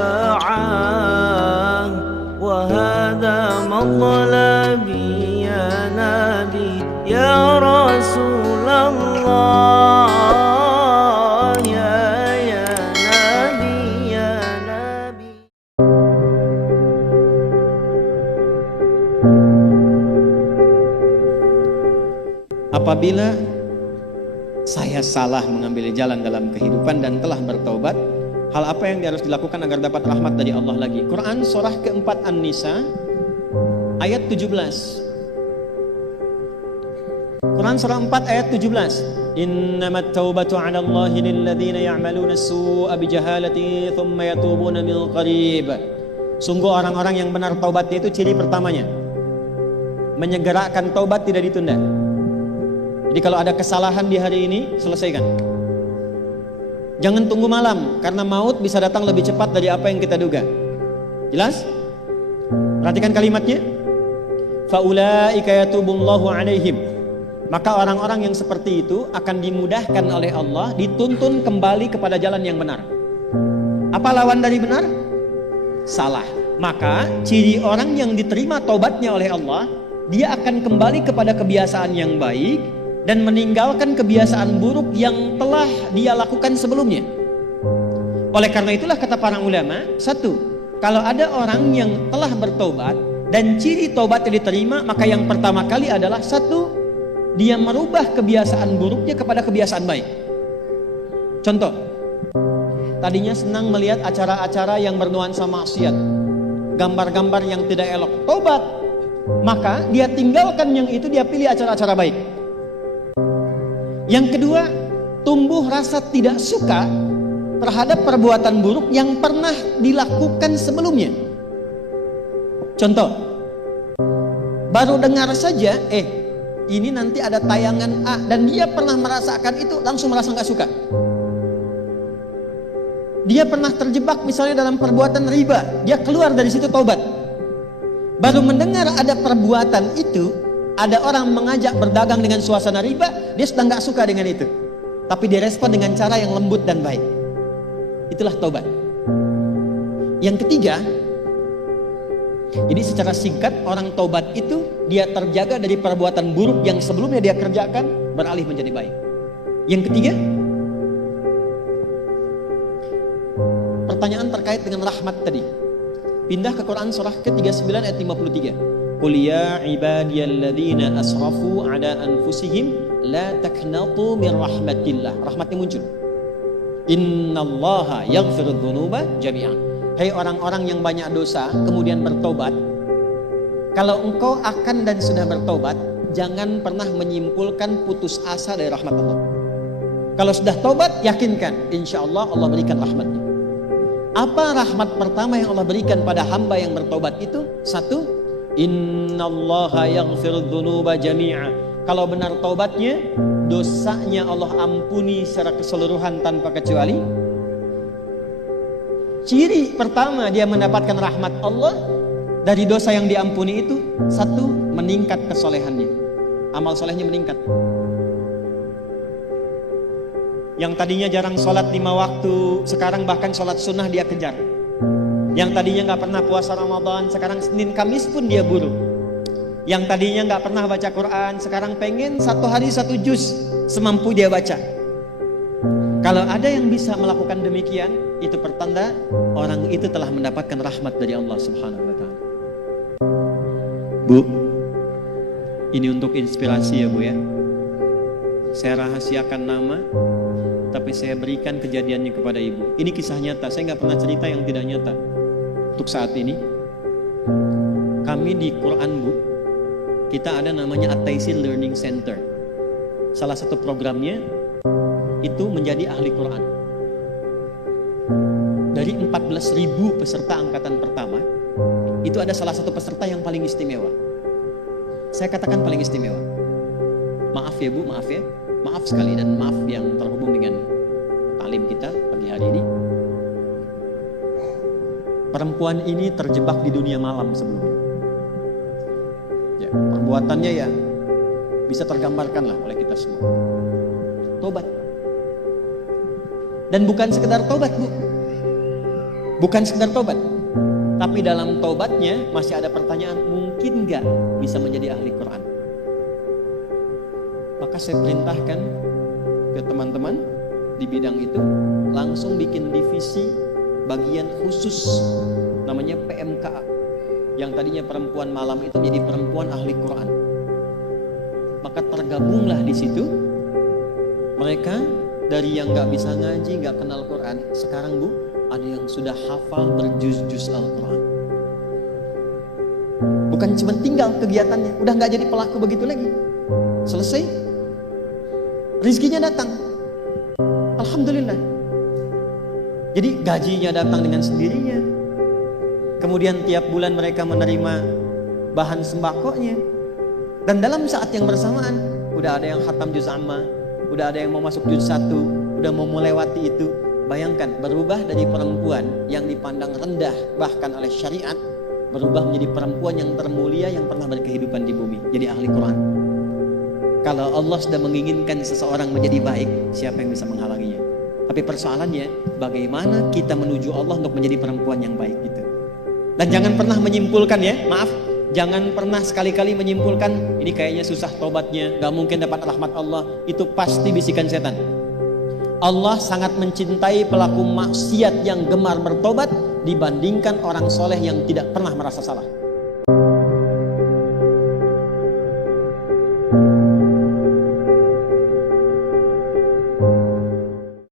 شفاعة وهذا مطلبي يا نبي يا رسول الله يا نبي يا نبي. Apabila saya salah mengambil jalan dalam kehidupan dan telah bertaubat, hal apa yang harus dilakukan agar dapat rahmat dari Allah lagi? Quran surah keempat An-Nisa ayat 17. Quran surah 4 ayat 17. Innamat taubatu 'ala Allahi lilladzina ya'maluna as-su'a bijahalati thumma yatubuna min qarib. Sungguh orang-orang yang benar taubatnya itu ciri pertamanya, menyegerakan taubat, tidak ditunda. Jadi kalau ada kesalahan di hari ini, selesaikan. Jangan tunggu malam, karena maut bisa datang lebih cepat dari apa yang kita duga. Jelas? Perhatikan kalimatnya. Faulaika yatubullahu alaihim. Maka orang-orang yang seperti itu akan dimudahkan oleh Allah, dituntun kembali kepada jalan yang benar. Apa lawan dari benar? Salah. Maka ciri orang yang diterima taubatnya oleh Allah, dia akan kembali kepada kebiasaan yang baik dan meninggalkan kebiasaan buruk yang telah dia lakukan sebelumnya. Oleh karena itulah kata para ulama, satu, kalau ada orang yang telah bertobat dan ciri taubatnya diterima, maka yang pertama kali adalah satu, dia merubah kebiasaan buruknya kepada kebiasaan baik. Contoh, tadinya senang melihat acara-acara yang bernuansa maksiat, gambar-gambar yang tidak elok, tobat, maka dia tinggalkan yang itu, dia pilih acara-acara baik. Yang kedua, tumbuh rasa tidak suka terhadap perbuatan buruk yang pernah dilakukan sebelumnya. Contoh, baru dengar saja, ini nanti ada tayangan A, dan dia pernah merasakan itu, langsung merasa gak suka. Dia pernah terjebak misalnya dalam perbuatan riba, dia keluar dari situ taubat. Baru mendengar ada perbuatan itu, ada orang mengajak berdagang dengan suasana riba, dia sudah gak suka dengan itu, tapi dia respon dengan cara yang lembut dan baik. Itulah taubat. Yang ketiga, jadi secara singkat, orang taubat itu dia terjaga dari perbuatan buruk yang sebelumnya dia kerjakan, beralih menjadi baik. Yang ketiga, pertanyaan terkait dengan rahmat tadi. Pindah ke Quran surah ke-39 ayat 53. Qul ya ibadiyalladzina asrafu ala anfusihim la taqnatu min rahmatillah. Rahmatnya muncul. Innallaha yaghfirudz dzunuba jami'an. Hai orang-orang yang banyak dosa kemudian bertobat, kalau engkau akan dan sudah bertobat, jangan pernah menyimpulkan putus asa dari rahmat Allah. Kalau sudah tobat, yakinkan insyaallah Allah berikan rahmatnya. Apa rahmat pertama yang Allah berikan pada hamba yang bertobat itu? Satu, innallaha yaghfirudz dzunuba jami'a. Kalau benar taubatnya, dosanya Allah ampuni secara keseluruhan tanpa kecuali. Ciri pertama dia mendapatkan rahmat Allah dari dosa yang diampuni itu, satu, meningkat kesolehannya, amal solehnya meningkat. Yang tadinya jarang sholat 5 waktu, sekarang bahkan sholat sunnah dia kejar. Yang tadinya gak pernah puasa Ramadan, sekarang Senin Kamis pun dia buru. Yang tadinya gak pernah baca Quran, sekarang pengen 1 hari 1 juz, semampu dia baca. Kalau ada yang bisa melakukan demikian, itu pertanda orang itu telah mendapatkan rahmat dari Allah Subhanahu wa ta'ala. Bu, ini untuk inspirasi ya Bu ya. Saya rahasiakan nama, tapi saya berikan kejadiannya kepada Ibu. Ini kisah nyata, saya gak pernah cerita yang tidak nyata. Untuk saat ini, kami di Quran Bu, kita ada namanya At-Taisir Learning Center. Salah satu programnya itu menjadi ahli Quran. Dari 14.000 peserta angkatan pertama, itu ada salah satu peserta yang paling istimewa. Saya katakan paling istimewa. Maaf ya Bu, maaf ya. Maaf sekali dan maaf yang terhubung dengan talim kita pagi hari ini. Perempuan ini terjebak di dunia malam sebelumnya. Ya, perbuatannya ya bisa tergambarkan lah oleh kita semua. Tobat. Dan bukan sekedar tobat Bu. Bukan sekedar tobat, tapi dalam tobatnya masih ada pertanyaan, mungkin nggak bisa menjadi ahli Quran? Maka saya perintahkan ke teman-teman di bidang itu langsung bikin divisi bagian khusus namanya PMKA, yang tadinya perempuan malam itu jadi perempuan ahli Quran. Maka tergabunglah di situ mereka dari yang nggak bisa ngaji, nggak kenal Quran, sekarang Bu ada yang sudah hafal berjuz-juz Al-Quran. Bukan cuma tinggal kegiatannya, udah nggak jadi pelaku begitu lagi. Selesai, rizkinya datang. Alhamdulillah. Jadi gajinya datang dengan sendirinya. Kemudian tiap bulan mereka menerima bahan sembakonya. Dan dalam saat yang bersamaan, udah ada yang khatam juz amma, udah ada yang mau masuk juz 1, udah mau melewati itu. Bayangkan, berubah dari perempuan yang dipandang rendah bahkan oleh syariat, berubah menjadi perempuan yang termulia yang pernah berkehidupan di bumi, jadi ahli Quran. Kalau Allah sudah menginginkan seseorang menjadi baik, siapa yang bisa menghalanginya? Tapi persoalannya, bagaimana kita menuju Allah untuk menjadi perempuan yang baik gitu. Dan jangan pernah menyimpulkan ya, maaf, jangan pernah sekali-kali menyimpulkan ini kayaknya susah tobatnya, gak mungkin dapat rahmat Allah. Itu pasti bisikan setan. Allah sangat mencintai pelaku maksiat yang gemar bertobat dibandingkan orang soleh yang tidak pernah merasa salah.